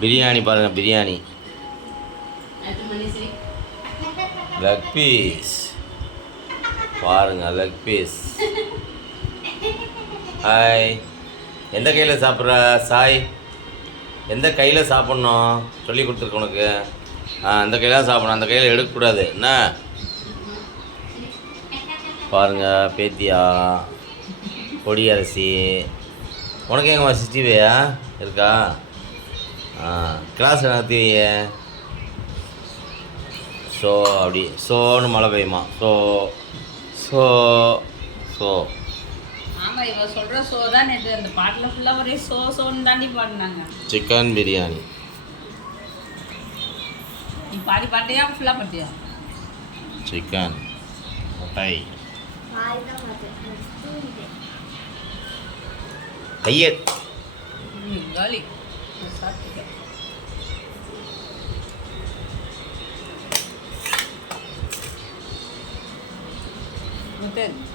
பிரியாணி பாருங்கள், biryani leg piece பாருங்கள், leg piece. Hi, எந்த கையில் சாப்பிட்ற சாய்? எந்த கையில் சாப்பிட்ணும் சொல்லி கொடுத்துருக்க உனக்கு? அந்த கையில் தான் சாப்பிடணும், அந்த கையில் எடுக்கக்கூடாது என்ன? பாருங்கள், பேத்தியா பொடி அரிசி. உனக்கு எங்கம்மா சிஸ்டிவையா இருக்கா? கிளாஸ் நடத்துவிய. ஸோ அப்படி சோன்னு மழை பெய்யுமா? ஸோ ஸோ ஸோ ஆமாம், இவ சொல்கிற ஸோ தான் நேற்று அந்த பாட்டில் ஃபுல்லாக ஒரே சோன்னு தாண்டி பாடினாங்க. சிக்கன் பிரியாணி. நீ பாடி பாட்டியா ஃபுல்லாக பாட்டியா? சிக்கன் முட்டை கையே காலி.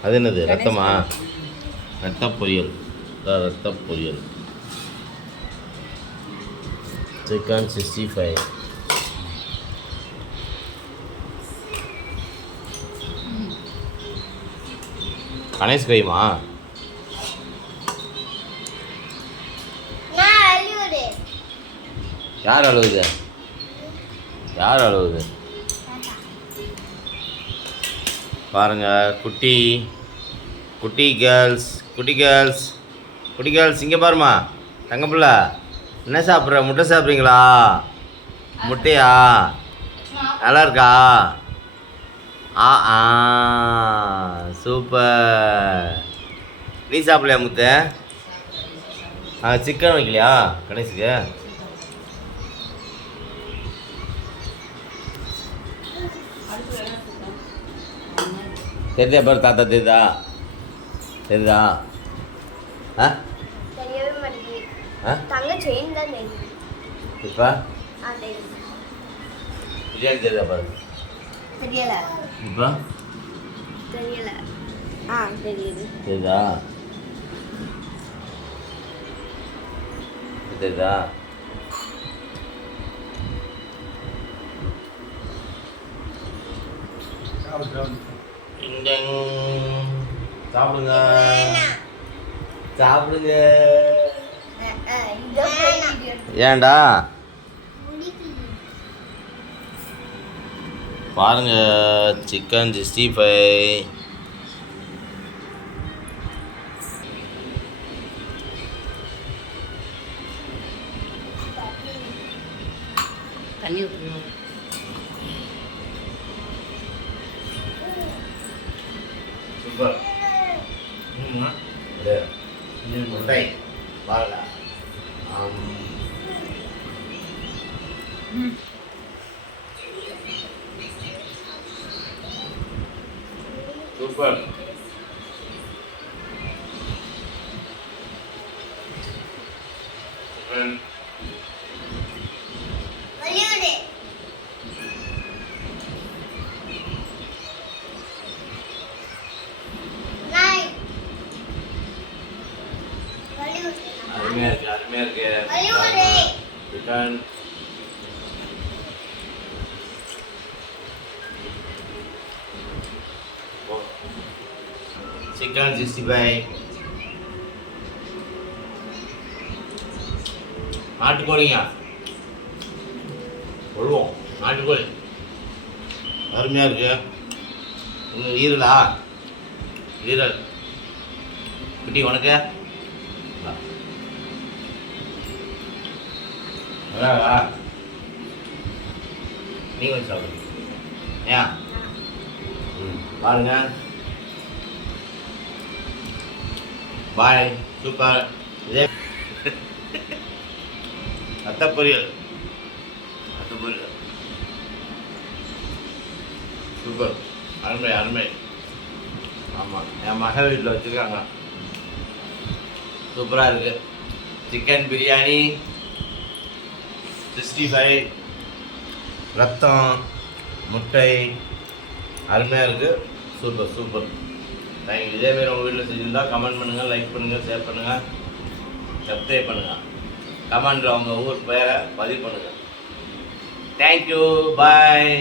அது என்னது? ரத்தமா? ரத்த பொரியல். ரத்த பொரியல். சிக்கன் 65. கணேஷ் கைமா? யார் அழுவுது? யார் அழுவுது? பாருங்க, குட்டி குட்டி கேர்ள்ஸ், குட்டி கேர்ள்ஸ், குட்டி கேர்ள்ஸ் இங்கே பாருமா. தங்கப்பிள்ள என்ன சாப்பிட்ற? முட்டை சாப்பிட்றீங்களா? முட்டையா? நல்லா இருக்கா? ஆ சூப்பர். நீ சாப்பிடலையா முத்த? சிக்கன் வைக்கலையா கணேஷுக்கு? தெரியுதா பாரு, தாத்தா தெரியுதா? தெரியுதா? இப்போ பிரியாணி தெரியுதா பாரு? இப்போ தெரியுதா? தெரியுதா? சாப்பிடுங்க, சாப்பிடுங்க. ஏன்டா? பாருங்க, சிக்கன் 65. தண்ணி ஊற்றணும். சூப்பர். முட்டை பாருங்க. சூப்பர். அருமையா இருக்கு, அருமையா இருக்கு. Chicken chicken 65. நாட்டுக்கோழிங்க சொல்லுவோம், நாட்டுக்கோழி அருமையாக இருக்கு. ஈரலா? ஈரல் குட்டி உனக்கு நல்லாவா? நீங்கள் வச்சு சாப்பிடுங்க. ஏன் பாருங்க. பாய். சூப்பர். இதே ரத்த பொரியல், ரத்த பொரியல் சூப்பர். அருமை, அருமை. ஆமாம், என் மகள் வீட்டில் வச்சுருக்காங்க. சூப்பராக இருக்குது. சிக்கன் பிரியாணி 65, ரத்தம், முட்டை அருமையாக இருக்குது. Super, super. தேங்க்யூ. இதேமாரி உங்கள் வீட்டில் செஞ்சுருந்தால் கமெண்ட் பண்ணுங்கள், லைக் பண்ணுங்கள், ஷேர் பண்ணுங்கள், சப்ஸ்கிரைப் பண்ணுங்கள். கமெண்டில் உங்கள் ஊர் பேரை பதிவு பண்ணுங்கள். தேங்க்யூ, பாய்.